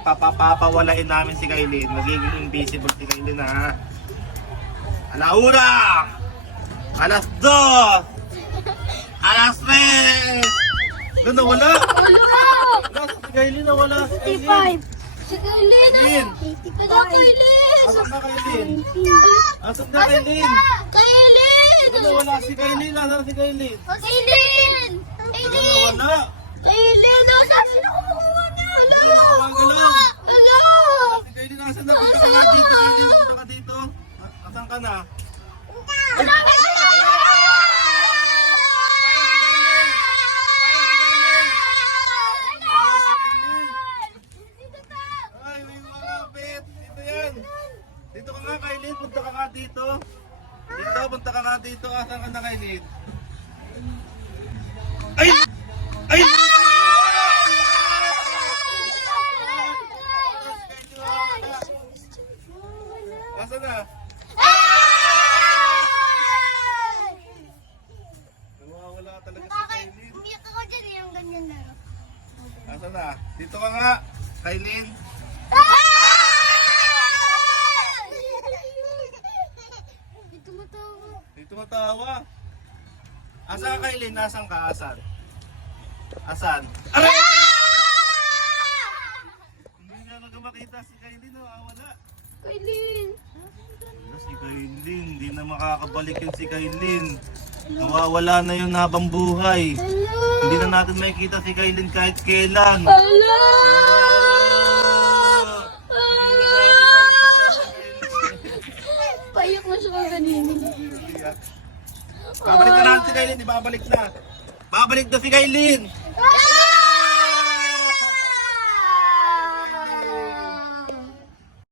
Kailin. Papawalain namin si Kailin. Magiging invisible si Kailin ha. Alauna! Alas 2! Alas 3! Doon nawala! Wala si Kailin, nawala si Kailin. Si Kailin! Kailin! Ala, Kailin! Asan ka Kailin? Asan ka Kailin? Kailin! Doon nawala si Kailin. Asan si Kailin? Kailin! Doon Kailin! nawala. Kailin! Nasaan? Sino kumukuha niya? Tawag ka lang. Ala! Si Kailin, asan na? Punta ka nga dito, Kailin. Punta ka dito. Asan ka na? Ala! Ay, may malapit. Dito yan. Dito ka nga, Kailin. Punta ka nga dito. Dito, punta ka nga dito. Asan ka na, Kailin? Ay! Ay! Asan na? Nawawala talaga si Kailin. Umiyak ako dyan yung ganyan na. Asan na? Dito ka nga, Kailin. Dito matawa. Dito matawa. Asan ka, Kailin? Asan ka? Asan? Asan? Aray! Hindi na nagmakita si Kailin. Nawawala. Kailin! Ano si Kailin? Hindi na makakabalik yun si Kailin. Nawawala na yun habang buhay. Ala! Hindi na natin makikita si Kailin kahit kailan. Ala! Payak na siya kanina. Babalik na natin si Kailin, di babalik na. Babalik na si Kailin.